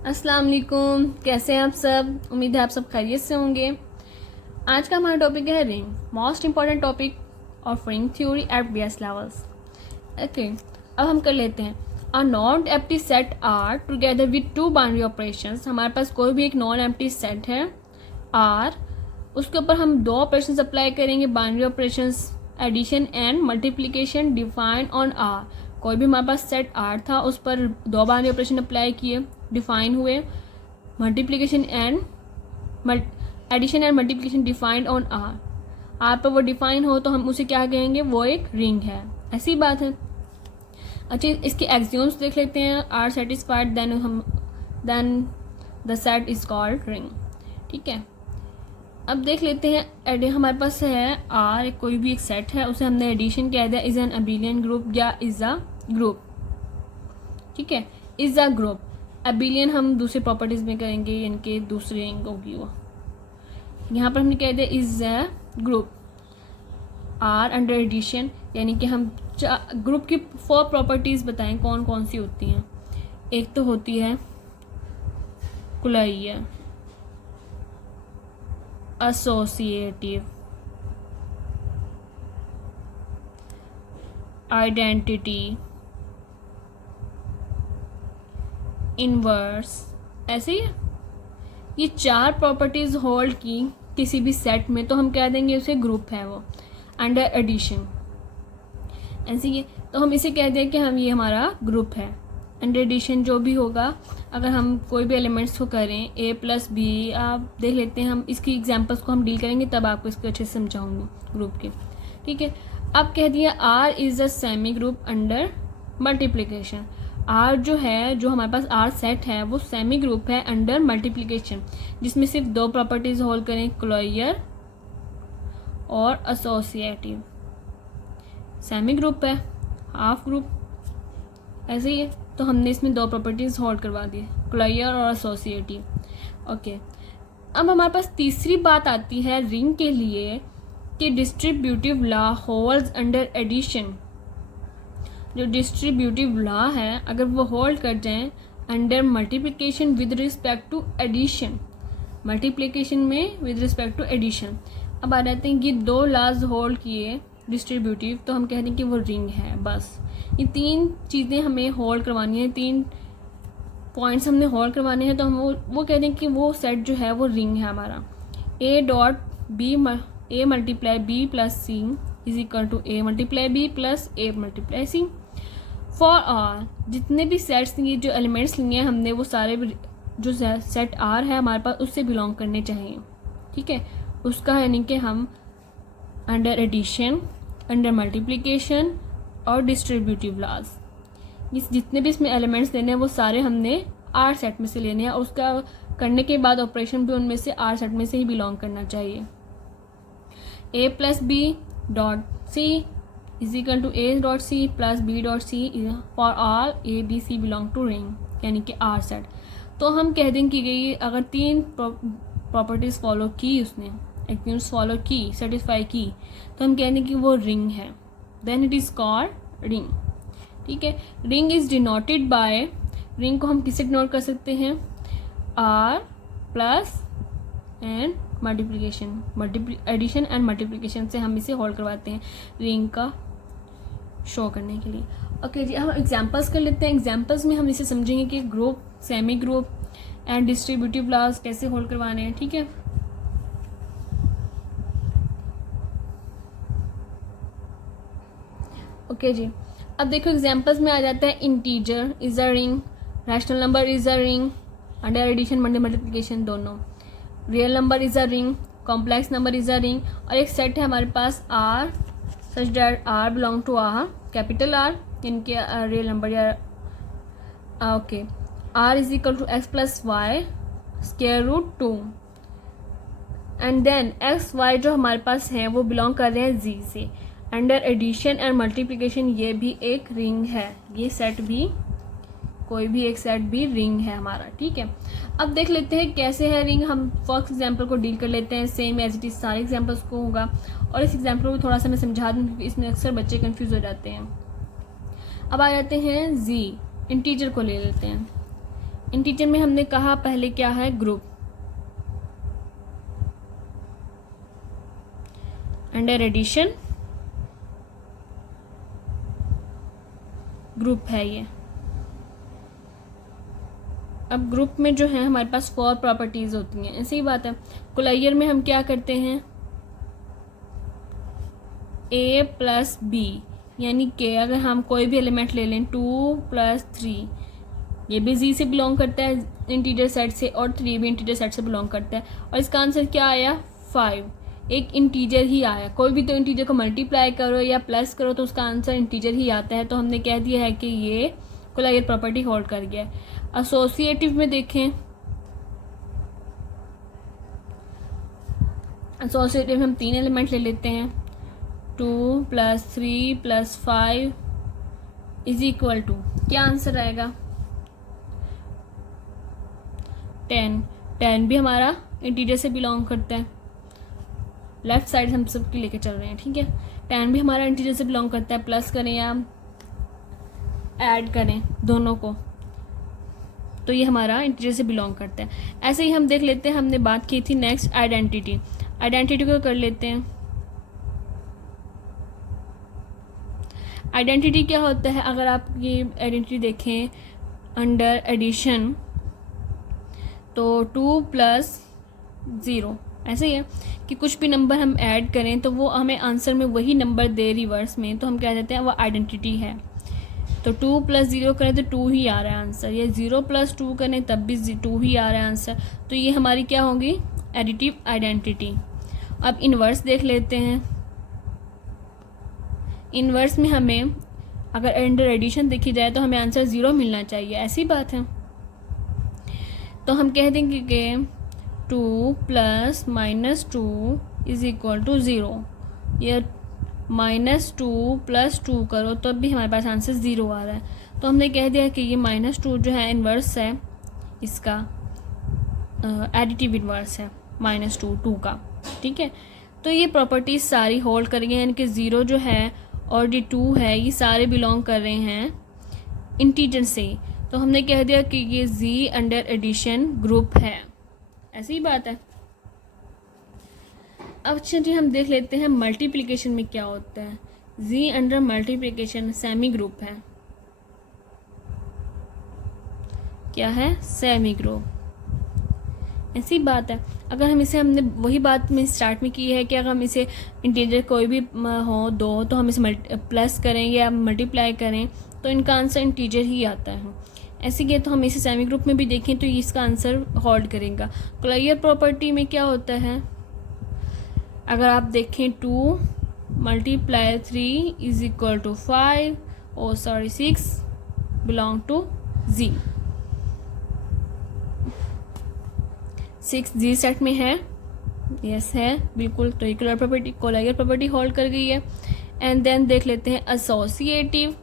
अस्सलाम वालेकुम, कैसे हैं आप सब। उम्मीद है आप सब खैरियत से होंगे। आज का हमारा टॉपिक है ring, most important topic of ring theory at base levels. Okay, अब हम कर लेते हैं। A non empty set R together with two binary operations. हमारे पास कोई भी एक नॉन एम्प्टी सेट है आर, उसके ऊपर हम दो ऑपरेशंस अप्लाई करेंगे, binary operations addition and multiplication define on R. कोई भी हमारे पास सेट आर था, उस पर दो बाइनरी ऑपरेशन अप्लाई किए, डिफाइन हुए, multiplication and addition and multiplication defined on R पर वो डिफाइन हो तो हम उसे क्या कहेंगे, वो एक रिंग है। ऐसी बात है। अच्छा, इसके एक्सियोम्स देख लेते हैं। R satisfied then the set is called ring. ठीक है, अब देख लेते हैं। हमारे पास है आर, कोई भी एक सेट है, उसे हमने एडिशन कह दिया, इज एन अबिलियन ग्रुप या इज अ ग्रुप। ठीक है, इज अ ग्रुप। अबिलियन हम दूसरे प्रॉपर्टीज में करेंगे, यानी कि दूसरी रिंग होगी वो। यहाँ पर हमने कह दिया is a group R under addition, यानी कि हम ग्रुप की 4 प्रॉपर्टीज बताएं कौन कौन सी होती हैं। एक तो होती है कुलैया, एसोसिएटिव, आइडेंटिटी, इनवर्स। ऐसे ही ये 4 प्रॉपर्टीज होल्ड की किसी भी सेट में तो हम कह देंगे उसे ग्रुप है वो, अंडर एडिशन। ऐसे ही तो हम इसे कह दें कि हम ये हमारा ग्रुप है। अंडर एडिशन जो भी होगा, अगर हम कोई भी एलिमेंट्स को करें a प्लस बी, आप देख लेते हैं, हम इसकी एग्जांपल्स को हम डील करेंगे तब आपको इसको अच्छे से समझाऊंगी ग्रुप के। ठीक है, अब कह दिया R is a semi group under multiplication. R जो है, जो हमारे पास आर सेट है, वो सेमी ग्रुप है अंडर मल्टीप्लिकेशन, जिसमें सिर्फ 2 प्रॉपर्टीज होल्ड करें, क्लोयर और एसोसिएटिव। सेमी ग्रुप है, हाफ ग्रुप, ऐसे ही है। तो हमने इसमें 2 प्रॉपर्टीज होल्ड करवा दी, क्लोयर और एसोसिएटिव। ओके, अब हमारे पास तीसरी बात आती है रिंग के लिए कि distributive law holds under addition. जो डिस्ट्रीब्यूटिव लॉ है, अगर वो होल्ड कर जाएं under multiplication with respect to addition, multiplication में विद रिस्पेक्ट टू एडिशन। अब आ जाते हैं कि 2 लॉज होल्ड किए डिस्ट्रीब्यूटिव, तो हम कह दें कि वो रिंग है। बस ये 3 चीज़ें हमें होल्ड करवानी है, 3 पॉइंट्स हमने होल्ड करवाने हैं, तो हम वो कह दें कि वो सेट जो है वो रिंग है हमारा। A dot B, A multiply B plus C is equal to A multiply B plus A multiply C. For R, जितने भी सेट्स ये जो एलिमेंट्स लिए हैं हमने, वो सारे जो सेट आर है हमारे पास उससे बिलोंग करने चाहिए। ठीक है, उसका यानी कि हम अंडर एडिशन, अंडर मल्टीप्लिकेशन और डिस्ट्रीब्यूटिव लॉज, इस जितने भी इसमें एलिमेंट्स लेने हैं वो सारे हमने आर सेट में से लेने हैं, और उसका करने के बाद ऑपरेशन भी उनमें से आर सेट में से ही बिलोंग करना चाहिए। A plus B dot C is equal to A dot C plus B dot C for all A B C belong to ring, यानी कि आर सेट। तो हम कह दें कि गई अगर 3 प्रॉपर्टीज फॉलो की, उसने एक्सियोम्स फॉलो की, सेटिस्फाई की, तो हम कह दें कि वो रिंग है, then it is called ring. ठीक है, ring is denoted by, ring को हम किससे डिनोट कर सकते हैं, R plus and multiplication, addition and multiplication से हम इसे होल्ड करवाते हैं रिंग का शो करने के लिए। ओके जी, हम एग्जांपल्स कर लेते हैं। एग्जांपल्स में हम इसे समझेंगे कि group, semi group and distributive laws कैसे होल्ड करवाने हैं। ठीक है, ओके जी, अब देखो एग्जांपल्स में आ जाता है integer is a ring, rational number is a ring under addition multiplication दोनों, real number is a ring, complex number is a ring. और एक सेट है हमारे पास R such that R belong to R, capital R, इनके real number या okay, R is equal to x plus y square root 2, and then x y जो हमारे पास है वो बिलोंग कर रहे हैं जी से। अंडर एडिशन एंड मल्टीप्लिकेशन ये भी एक रिंग है, ये सेट भी, कोई भी एक सेट भी रिंग है हमारा। ठीक है, अब देख लेते हैं कैसे है रिंग। हम फर्स्ट एग्जांपल को डील कर लेते हैं, सेम एज इट इज सारे एग्जांपल्स को होगा, और इस एग्जांपल को थोड़ा सा मैं समझा दूँ क्योंकि इसमें अक्सर बच्चे कंफ्यूज हो जाते हैं। अब आ जाते हैं जी, इंटीजर को ले लेते हैं। इंटीजर में हमने कहा पहले क्या है, ग्रुप, अंडर एडिशन ग्रुप है ये। अब ग्रुप में जो है हमारे पास 4 प्रॉपर्टीज होती हैं, ऐसी ही बात है। कोलाइयर में हम क्या करते हैं, a प्लस बी, यानी कि अगर हम कोई भी एलिमेंट ले लें 2 + 3, ये भी z से बिलोंग करता है इंटीजर सेट से, और 3 भी इंटीजर सेट से बिलोंग करता है, और इसका आंसर क्या आया 5, एक इंटीजर ही आया। कोई भी तो इंटीजर को मल्टीप्लाई करो या प्लस करो तो उसका आंसर इंटीजर ही आता है, तो हमने कह दिया है कि ये कोलाइयर प्रॉपर्टी होल्ड कर गया है। एसोसिएटिव में देखें, एसोसिएटिव में हम 3 एलिमेंट ले लेते हैं, 2 + 3 + 5 = क्या आंसर आएगा 10। 10 भी हमारा इंटीजर से बिलोंग करता है, लेफ्ट साइड हम सबके लेके चल रहे हैं, ठीक है। 10 भी हमारा इंटीजर से बिलोंग करता है, प्लस करें या ऐड करें दोनों को तो ये हमारा इंटीजर से बिलोंग करता है। ऐसे ही हम देख लेते हैं, हमने बात की थी नेक्स्ट आइडेंटिटी, आइडेंटिटी को कर लेते हैं। आइडेंटिटी क्या होता है, अगर आप ये आइडेंटिटी देखें अंडर एडिशन तो 2 + 0, ऐसे ही है कि कुछ भी नंबर हम ऐड करें तो वो हमें आंसर में वही नंबर दे रिवर्स में, तो हम कह देते हैं वो आइडेंटिटी है। तो 2 + 0 करें तो 2 ही आ रहा है आंसर, या 0 + 2 करें तब भी 2 ही आ रहा है आंसर, तो ये हमारी क्या होगी एडिटिव आइडेंटिटी। अब इन्वर्स देख लेते हैं। इन्वर्स में हमें अगर अंडर एडिशन देखी जाए तो हमें आंसर 0 मिलना चाहिए, ऐसी बात है। तो हम कह देंगे कि 2 + -2 = 0, या -2 + 2 करो तो भी हमारे पास आंसर 0 आ रहा है, तो हमने कह दिया कि ये -2 जो है इन्वर्स है, इसका एडिटिव इन्वर्स है -2 का, ठीक है। तो ये प्रॉपर्टीज सारी होल्ड करेंगे, यानी कि 0 जो है और जो 2 है ये सारे बिलोंग कर रहे हैं इंटीजर से, तो हमने कह दिया कि ये z अंडर एडिशन ग्रुप है, ऐसी ही बात है। अब अच्छा जी हम देख लेते हैं मल्टीप्लिकेशन में क्या होता है। z under multiplication semi group है, क्या है सेमी ग्रुप, ऐसी बात है। अगर हम इसे हमने वही बात में स्टार्ट में की है कि अगर हम इसे इंटीजर कोई भी हो दो तो हम इसे प्लस करें या मल्टीप्लाई करें तो इनका आंसर इंटीजर ही आता है, ऐसे कि तो हम इसे सेमी ग्रुप में भी देखें तो इसका आंसर होल्ड करेगा। कोलाइयर प्रॉपर्टी में क्या होता है, अगर आप देखें 2 × 3 = 5 और 6 belong to z, 6 Z set में है, यस है बिल्कुल, तो ये कोलाइयर प्रॉपर्टी होल्ड कर गई है। एंड देन देख लेते हैं एसोसिएटिव।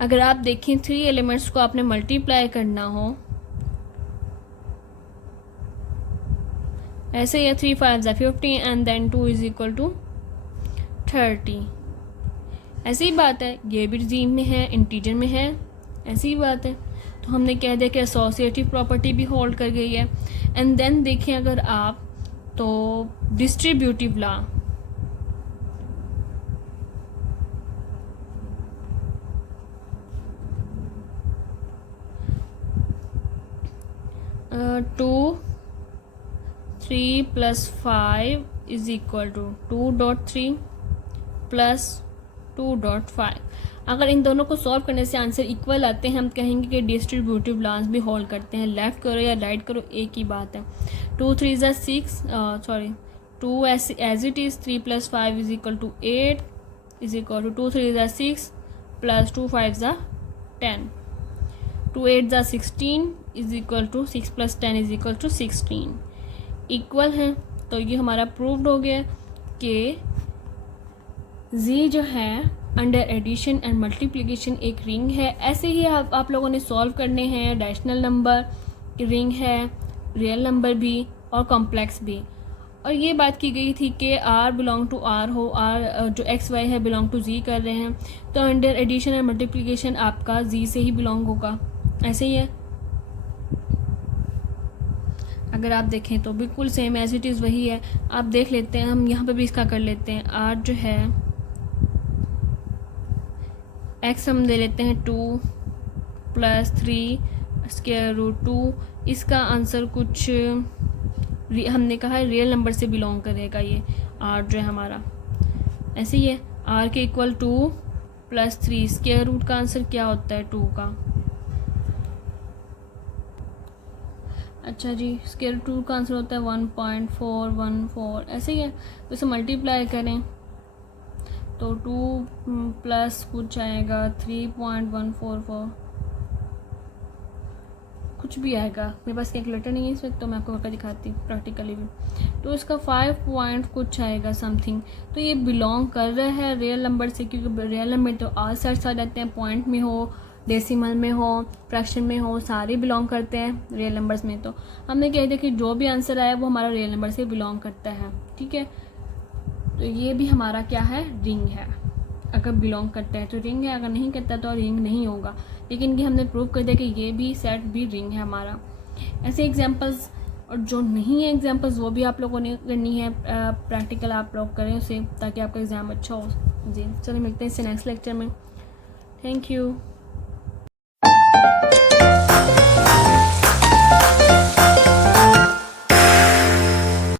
अगर आप देखें 3 एलिमेंट्स को आपने मल्टीप्लाई करना हो, ऐसे ही 3 × 5 = 50 एंड देन 2 = 30, ऐसी ही बात है। ये भी जी में है, इंटीजर में है, ऐसी ही बात है, तो हमने कह दिया कि एसोसिएटिव प्रॉपर्टी भी होल्ड कर गई है। एंड देन देखें अगर आप तो डिस्ट्रीब्यूटिव लॉ, टू 3 + 5 = 2.3 + 2.5। अगर इन दोनों को सॉल्व करने से आंसर इक्वल आते हैं हम कहेंगे कि डिस्ट्रीब्यूटिव लॉज भी होल्ड करते हैं। लेफ्ट करो या राइट करो एक ही बात है। 2 × 3 = 6, 2 एज इट इज़, 3 + 5 = 8 = 2 × 3 = 6 + 2 × 5 = 10, 2 × 8 = 16 = 6 + 10 = 16 इक्वल हैं। तो ये हमारा प्रूव्ड हो गया कि z जो है अंडर एडिशन एंड मल्टीप्लिकेशन एक रिंग है। ऐसे ही आप लोगों ने सॉल्व करने हैं, रैशनल नंबर रिंग है, रियल नंबर भी और कॉम्प्लेक्स भी। और ये बात की गई थी कि आर बिलोंग टू आर हो, आर जो एक्स वाई है बिलोंग टू जी कर रहे हैं, तो अंडर एडिशन एंड मल्टीप्लिकेशन आपका जी से ही बिलोंग होगा। ऐसे ही है, अगर आप देखें तो बिल्कुल सेम एज इट इज़ वही है। आप देख लेते हैं, हम यहाँ पे भी इसका कर लेते हैं। आर जो है एक्स हम दे लेते हैं 2 + 3 √2। इसका आंसर कुछ हमने कहा है रियल नंबर से बिलोंग करेगा ये आर जो है हमारा। ऐसे ही है, आर के इक्वल 2 + 3 स्क्वायर रूट का आंसर क्या होता है 2 का। अच्छा जी, स्क्वायर 2 का आंसर होता है 1.414। ऐसे ही है, तो इसे मल्टीप्लाई करें तो 2 प्लस कुछ आएगा 3.144 कुछ भी आएगा। मेरे पास कैलकुलेटर नहीं है इस वक्त, तो मैं आपको करके दिखाती हूँ प्रैक्टिकली भी। तो इसका 5 पॉइंट कुछ आएगा समथिंग। तो ये बिलोंग कर रहा है रियल नंबर से, क्योंकि रियल नंबर तो आल सेट्स आ जाते हैं, पॉइंट में हो, डेसिमल में हो, फ्रैक्शन में हो, सारे बिलोंग करते हैं रियल नंबर्स में। तो हमने कह दिया कि जो भी आंसर आया वो हमारा रियल नंबर से बिलोंग करता है। ठीक है, तो ये भी हमारा क्या है, रिंग है। अगर बिलोंग करता है तो रिंग है, अगर नहीं करता तो रिंग नहीं होगा। लेकिन ये हमने प्रूव कर दिया कि ये भी सेट भी रिंग है हमारा। ऐसे एग्जांपल्स, और जो नहीं है एग्जांपल्स वो भी आप लोगों ने करनी है, प्रैक्टिकल आप लोग करें उसे, ताकि आपका एग्ज़ाम अच्छा हो। जी चलिए, मिलते हैं इससे नेक्स्ट लेक्चर में। Thank you.